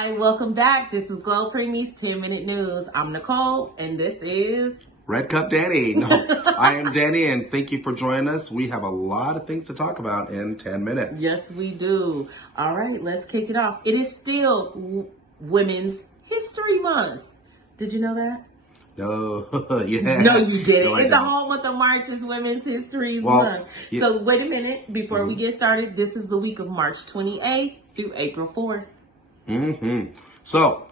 Hi, welcome back. This is GLO Preemies 10-Minute News. I'm Nicole, and this is... Red Cup Danny. No, I am Danny, and thank you for joining us. We have a lot of things to talk about in 10 minutes. Yes, we do. All right, let's kick it off. It is still Women's History Month. Did you know that? No, yeah. No, you didn't. No, The whole month of March is Women's History Month. Yeah. So wait a minute. Before we get started, this is the week of March 28th through April 4th. So,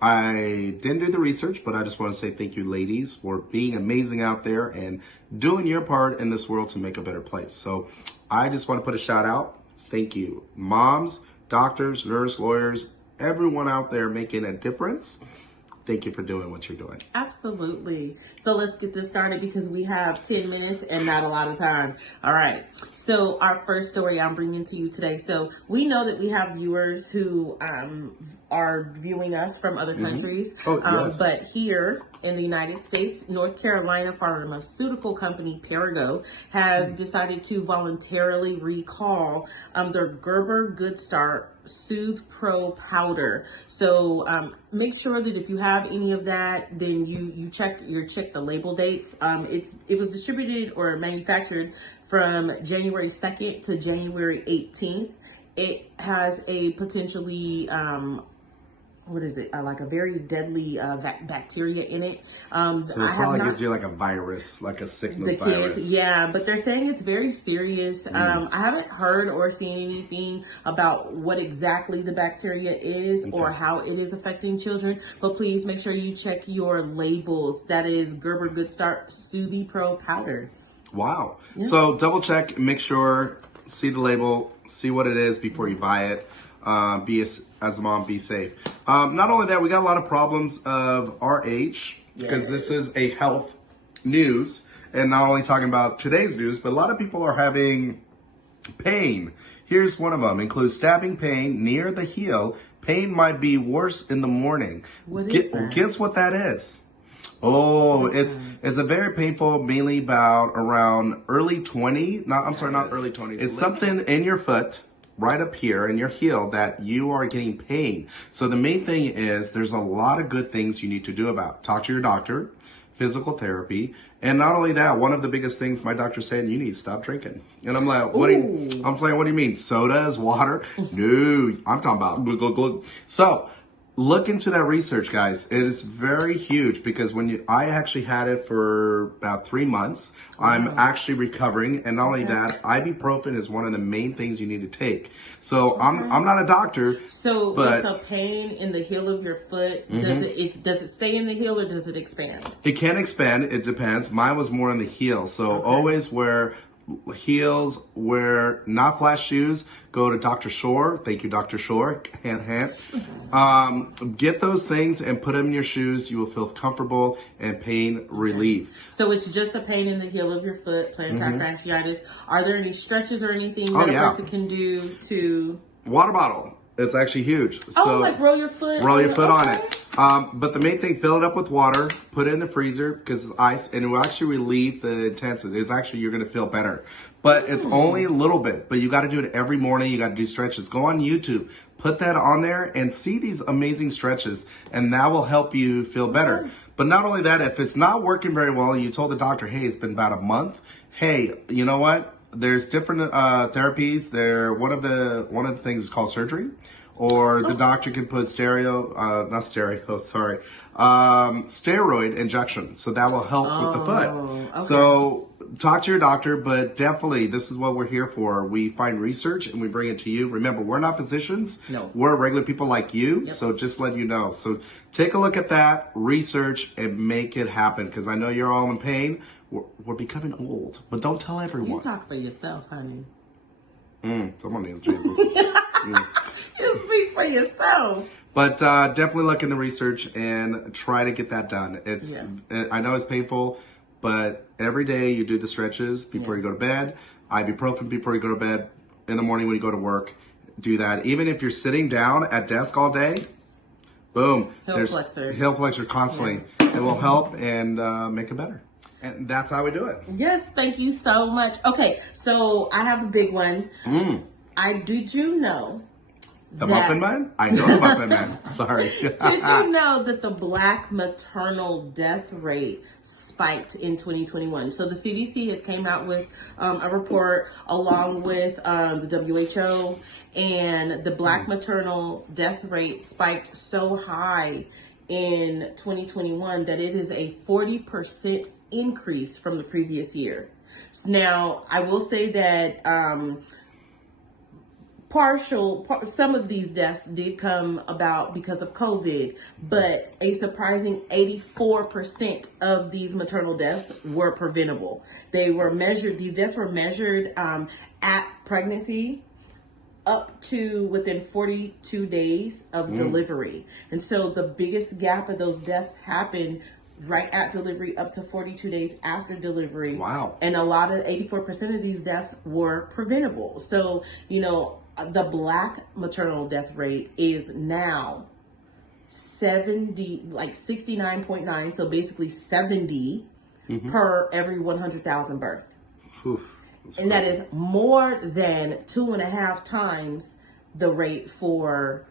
I didn't do the research, but I just want to say thank you, ladies, for being amazing out there and doing your part in this world to make a better place. So, I just want to put a shout out. Thank you. Moms, doctors, nurses, lawyers, everyone out there making a difference. Thank you for doing what you're doing. Absolutely. So let's get this started because we have 10 minutes and not a lot of time. All right. So our first story I'm bringing to you today. So we know that we have viewers who are viewing us from other countries. Yes. But here in the United States, North Carolina pharmaceutical company Perrigo has decided to voluntarily recall their Gerber Good Start Soothe Pro powder. So make sure that if you have any of that, then you check the label dates. It was distributed or manufactured from January 2nd to January 18th. It has a potentially like a very deadly bacteria in it. So it probably gives you like a virus, like a sickness virus. Yeah, but they're saying it's very serious. I haven't heard or seen anything about what exactly the bacteria is or how it is affecting children, but please make sure you check your labels. That is Gerber Good Start Soothe Pro powder. Wow. Yeah. So double check, make sure, see the label, see what it is before you buy it. As a mom, be safe. Not only that, we got a lot of problems of our age because this is a health news, and not only talking about today's news, but a lot of people are having pain. Here's one of them: includes stabbing pain near the heel. Pain might be worse in the morning. What is that? Guess what that is? Oh, it's a very painful, mainly about around early 20. Not early 20s. It's something in your foot, right up here in your heel, that you are getting pain. So the main thing is there's a lot of good things you need to do about. Talk to your doctor, physical therapy, and not only that, one of the biggest things my doctor said, you need to stop drinking. And I'm like, what do you mean? Soda is water? No, I'm talking about glug, glug, glug. So look into that research, guys. It is very huge because I actually had it for about 3 months. I'm actually recovering, and not only that, ibuprofen is one of the main things you need to take. So I'm not a doctor. So it's a pain in the heel of your foot. Does it stay in the heel or does it expand? It can expand. It depends. Mine was more in the heel. So always wear heels, wear not flat shoes. Go to Dr. Shore. Thank you, Dr. Shore. Hand. Get those things and put them in your shoes. You will feel comfortable and pain relief. So it's just a pain in the heel of your foot, plantar fasciitis. Are there any stretches or anything that a person can do to... Water bottle. It's actually huge. So like roll your foot on it. But the main thing, fill it up with water, put it in the freezer because it's ice, and it will actually relieve the intensity. It's actually, you're going to feel better. But it's only a little bit, but you got to do it every morning. You got to do stretches. Go on YouTube, put that on there and see these amazing stretches, and that will help you feel better. But not only that, if it's not working very well, you told the doctor, hey, it's been about a month. Hey, you know what? There's different therapies. One of the things is called surgery, or the doctor can put steroid injection. So that will help with the foot. Okay. So talk to your doctor, but definitely this is what we're here for. We find research and we bring it to you. Remember, we're not physicians. No. We're regular people like you. So just let you know. So take a look at that, research, and make it happen. Because I know you're all in pain. We're becoming old, but don't tell everyone. You talk for yourself, honey. Someone needs Jesus. You speak for yourself. But definitely look into research and try to get that done. I know it's painful, but every day you do the stretches before you go to bed, ibuprofen before you go to bed, in the morning when you go to work, do that. Even if you're sitting down at desk all day, boom. Heel flexor constantly. It will help and make it better. And that's how we do it. Yes, thank you so much. Okay, so I have a big one. Did you know The Muffin Man? I know the Muffin Man. Sorry. Did you know that the Black maternal death rate spiked in 2021? So the CDC has came out with a report along with the WHO, and the Black maternal death rate spiked so high in 2021 that it is a 40% increase from the previous year. Now, I will say that some of these deaths did come about because of COVID, but a surprising 84% of these maternal deaths were preventable. These deaths were measured at pregnancy up to within 42 days of delivery. And so the biggest gap of those deaths happened right at delivery up to 42 days after delivery. Wow. And 84% of these deaths were preventable. So, the Black maternal death rate is now 69.9. So basically 70 per every 100,000 birth. And that is more than 2.5 times the rate for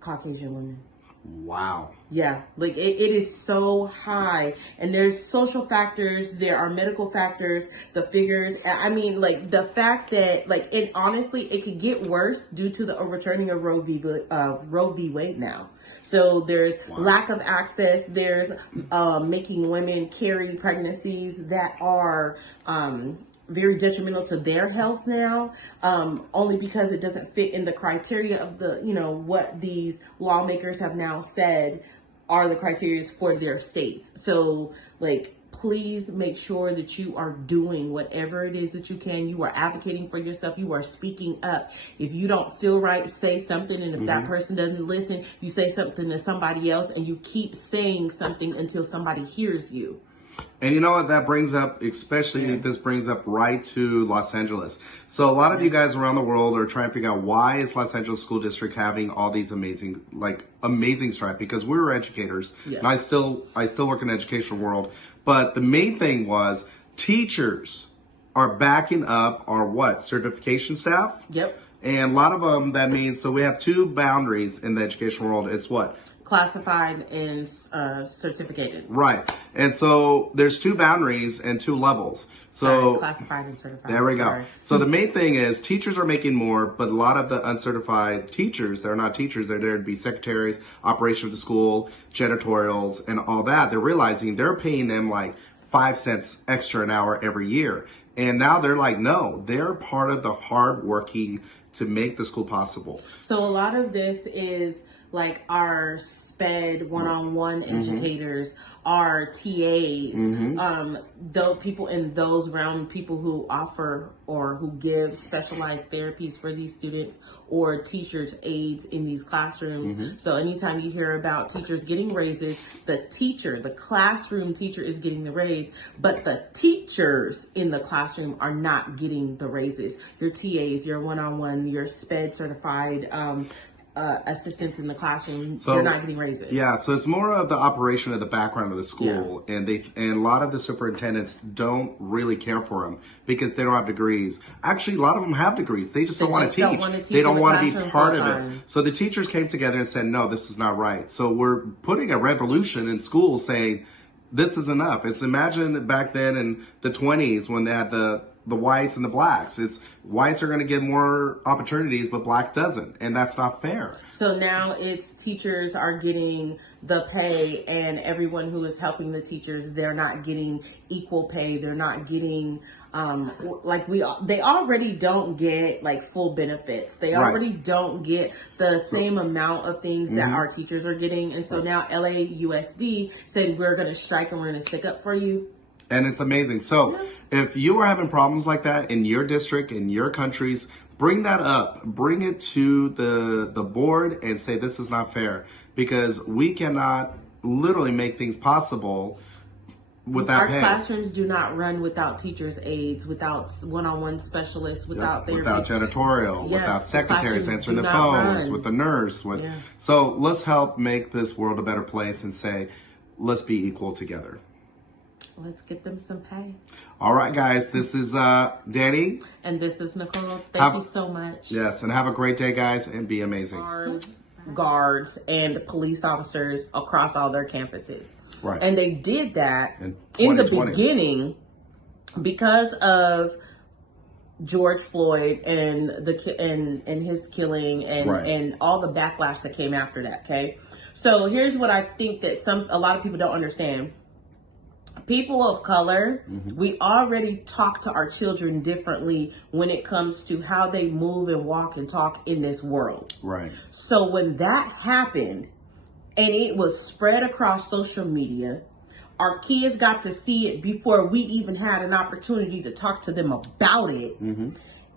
Caucasian women. Wow. Yeah, it is so high. And there's social factors, there are medical factors, the figures. I mean, the fact that, and honestly, it could get worse due to the overturning of Roe v. Wade now. So there's lack of access. There's making women carry pregnancies that are very detrimental to their health now, only because it doesn't fit in the criteria of what these lawmakers have now said are the criteria for their states. So please make sure that you are doing whatever it is that you can. You are advocating for yourself. You are speaking up. If you don't feel right, say something. And if that person doesn't listen, you say something to somebody else, and you keep saying something until somebody hears you. And you know what that brings up, especially this brings up right to Los Angeles. So a lot of you guys around the world are trying to figure out, why is Los Angeles School District having all these amazing strife? Because we were educators, and I still work in the educational world. But the main thing was teachers are backing up our certification staff. Yep. And a lot of them, that means, so we have two boundaries in the educational world. It's what? Classified and certificated. Right. And so there's two boundaries and two levels. So classified and certified. There we go. So the main thing is teachers are making more, but a lot of the uncertified teachers, they're not teachers, they're there to be secretaries, operation of the school, janitorials, and all that. They're realizing they're paying them 5 cents extra an hour every year. And now they're no, they're part of the hard working to make the school possible. So a lot of this is our SPED one-on-one educators, our TAs, though people in those realm, people who offer or who give specialized therapies for these students, or teachers' aides in these classrooms. So anytime you hear about teachers getting raises, the classroom teacher is getting the raise, but the teachers in the classroom are not getting the raises. Your TAs, your one-on-one, your SPED certified assistants in the classroom, they're not getting raises. Yeah, so it's more of the operation of the background of the school, and a lot of the superintendents don't really care for them because they don't have degrees. Actually, a lot of them have degrees. They just don't want to teach. They don't want to be part of it. So the teachers came together and said, no, this is not right. So we're putting a revolution in schools saying, this is enough. Imagine back then in the 20s when they had the whites and the blacks. It's whites are going to get more opportunities, but black doesn't. And that's not fair. So now it's teachers are getting the pay, and everyone who is helping the teachers, they're not getting equal pay. They're not getting, they already don't get full benefits. They already don't get the same amount of things that our teachers are getting. And so now LAUSD said, we're going to strike and we're going to stick up for you. And it's amazing. So if you are having problems like that in your district, in your countries, bring that up. Bring it to the board and say, this is not fair, because we cannot literally make things possible without Our pay. classrooms do not run without teachers' aides, without one-on-one specialists, without therapists. Without janitorial, without secretaries answering the phones, with the nurse. So let's help make this world a better place and say, let's be equal together. Let's get them some pay. All right, guys. This is Danny. And this is Nicole. Thank you so much. Yes, and have a great day, guys, and be amazing. Armed guards and police officers across all their campuses. Right. And they did that in the beginning because of George Floyd and and his killing and all the backlash that came after that. Okay. So here's what I think that a lot of people don't understand. People of color, we already talk to our children differently when it comes to how they move and walk and talk in this world. Right. So when that happened and it was spread across social media, our kids got to see it before we even had an opportunity to talk to them about it.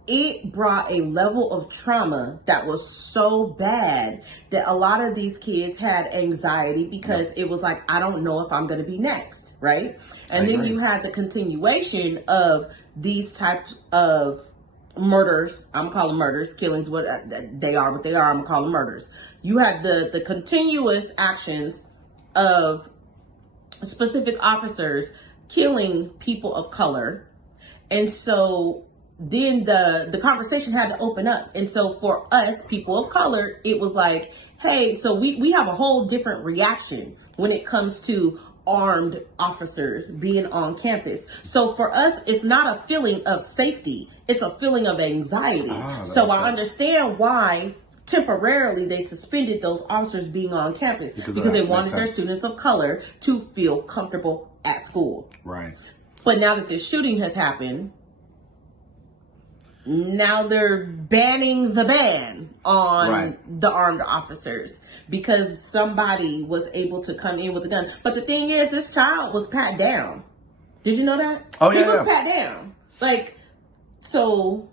It brought a level of trauma that was so bad that a lot of these kids had anxiety because it was like, I don't know if I'm going to be next, right? And then you had the continuation of these types of murders. I'm calling murders, killings, what they are, I'm going to call them murders. You had the continuous actions of specific officers killing people of color. And so then the conversation had to open up. And so for us, people of color, it was like, hey, so we have a whole different reaction when it comes to armed officers being on campus. So for us, it's not a feeling of safety. It's a feeling of anxiety. So I understand why temporarily they suspended those officers being on campus because they wanted their students of color to feel comfortable at school. Right. But now that this shooting has happened, now they're banning the ban on the armed officers because somebody was able to come in with a gun. But the thing is, this child was pat down. Did you know that? Oh, yeah. He was pat down. Like, so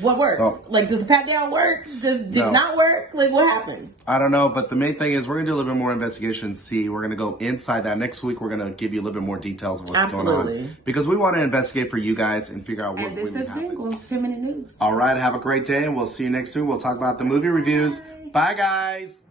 what works? Does the pat down work? Did not work? Like, what happened? I don't know, but the main thing is we're going to do a little bit more investigation and see. We're going to go inside that. Next week, we're going to give you a little bit more details of what's going on. Because we want to investigate for you guys and figure out what really happened. And this has been GLO's 10-Minute News. All right, have a great day, and we'll see you next week. We'll talk about the movie reviews. Bye guys.